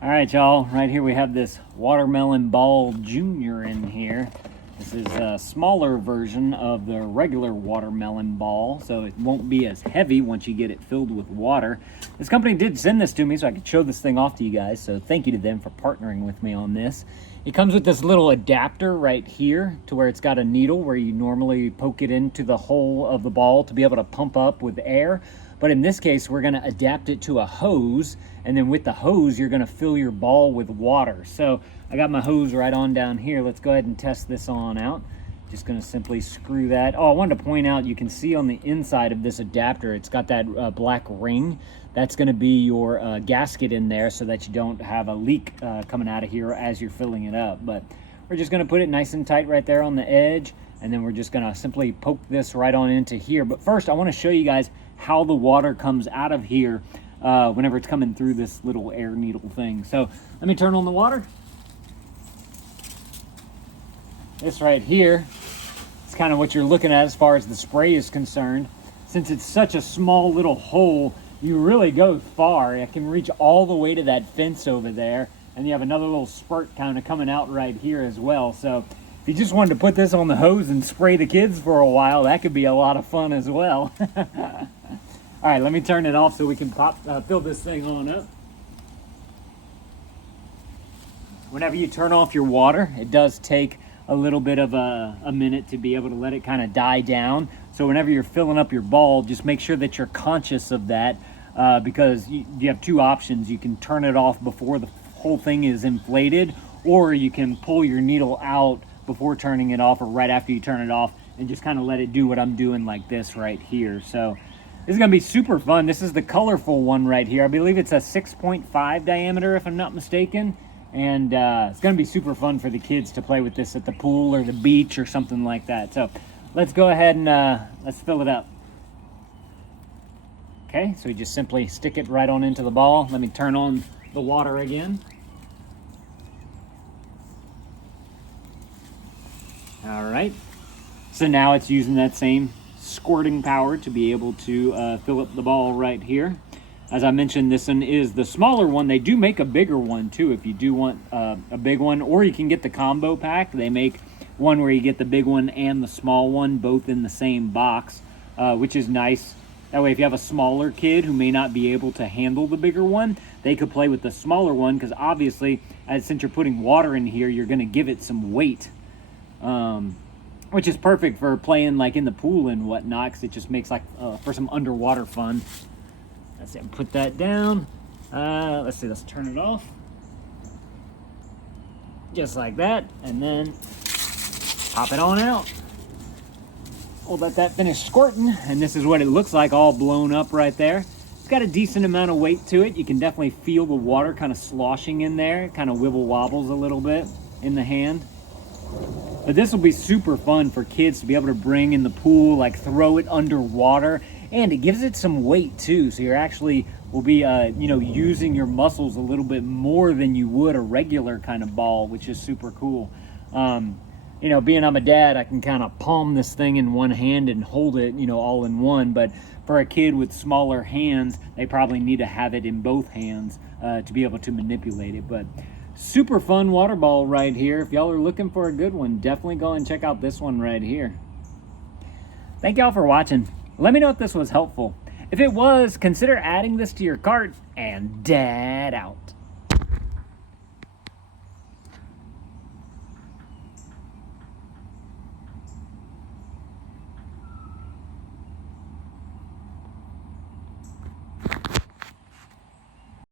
All right, y'all, right here we have this Watermelon Ball Junior in here. This is a smaller version of the regular watermelon ball, so it won't be as heavy once you get it filled with water. This company did send this to me so I could show this thing off to you guys, so thank you to them for partnering with me on this. It comes with this little adapter right here to where it's got a needle where you normally poke it into the hole of the ball to be able to pump up with air. But in this case, we're gonna adapt it to a hose, and then with the hose, you're gonna fill your ball with water. So I got my hose right on down here. Let's go ahead and test this on out. Just gonna simply screw that. Oh, I wanted to point out, you can see on the inside of this adapter, it's got that black ring. That's gonna be your gasket in there so that you don't have a leak coming out of here as you're filling it up. But we're just gonna put it nice and tight right there on the edge, and then we're just gonna simply poke this right on into here. But first, I wanna show you guys how the water comes out of here whenever it's coming through this little air needle thing. So let me turn on the water. This right here is kind of what you're looking at as far as the spray is concerned. Since it's such a small little hole, you really go far. It can reach all the way to that fence over there, and you have another little spurt kind of coming out right here as well. So if you just wanted to put this on the hose and spray the kids for a while, that could be a lot of fun as well. All right, let me turn it off so we can fill this thing on up. Whenever you turn off your water, it does take a little bit of a minute to be able to let it kind of die down. So whenever you're filling up your ball, just make sure that you're conscious of that because you have two options. You can turn it off before the whole thing is inflated, or you can pull your needle out before turning it off or right after you turn it off and just kind of let it do what I'm doing like this right here. So this is gonna be super fun. This is the colorful one right here. I believe it's a 6.5 diameter if I'm not mistaken. And it's gonna be super fun for the kids to play with this at the pool or the beach or something like that. So let's go ahead and let's fill it up. Okay, so we just simply stick it right on into the ball. Let me turn on the water again. All right, so now it's using that same squirting power to be able to fill up the ball right here. As I mentioned, this one is the smaller one. They do make a bigger one too if you do want a big one, or you can get the combo pack. They make one where you get the big one and the small one both in the same box, which is nice. That way if you have a smaller kid who may not be able to handle the bigger one, they could play with the smaller one, because obviously since you're putting water in here, you're going to give it some weight, which is perfect for playing like in the pool and whatnot, because it just makes like for some underwater fun. Let's see, put that down. Let's turn it off. Just like that, and then pop it on out. We'll let that finish squirting, and this is what it looks like all blown up right there. It's got a decent amount of weight to it. You can definitely feel the water kind of sloshing in there. It kind of wibble wobbles a little bit in the hand. But this will be super fun for kids to be able to bring in the pool, like throw it underwater. And it gives it some weight too, so you're actually will be using your muscles a little bit more than you would a regular kind of ball, which is super cool. Being I'm a dad, I can kind of palm this thing in one hand and hold it, all in one. But for a kid with smaller hands, they probably need to have it in both hands to be able to manipulate it. But super fun water ball right here. If y'all are looking for a good one, definitely go and check out this one right here. Thank y'all for watching. Let me know if this was helpful. If it was, consider adding this to your cart, and Dad out.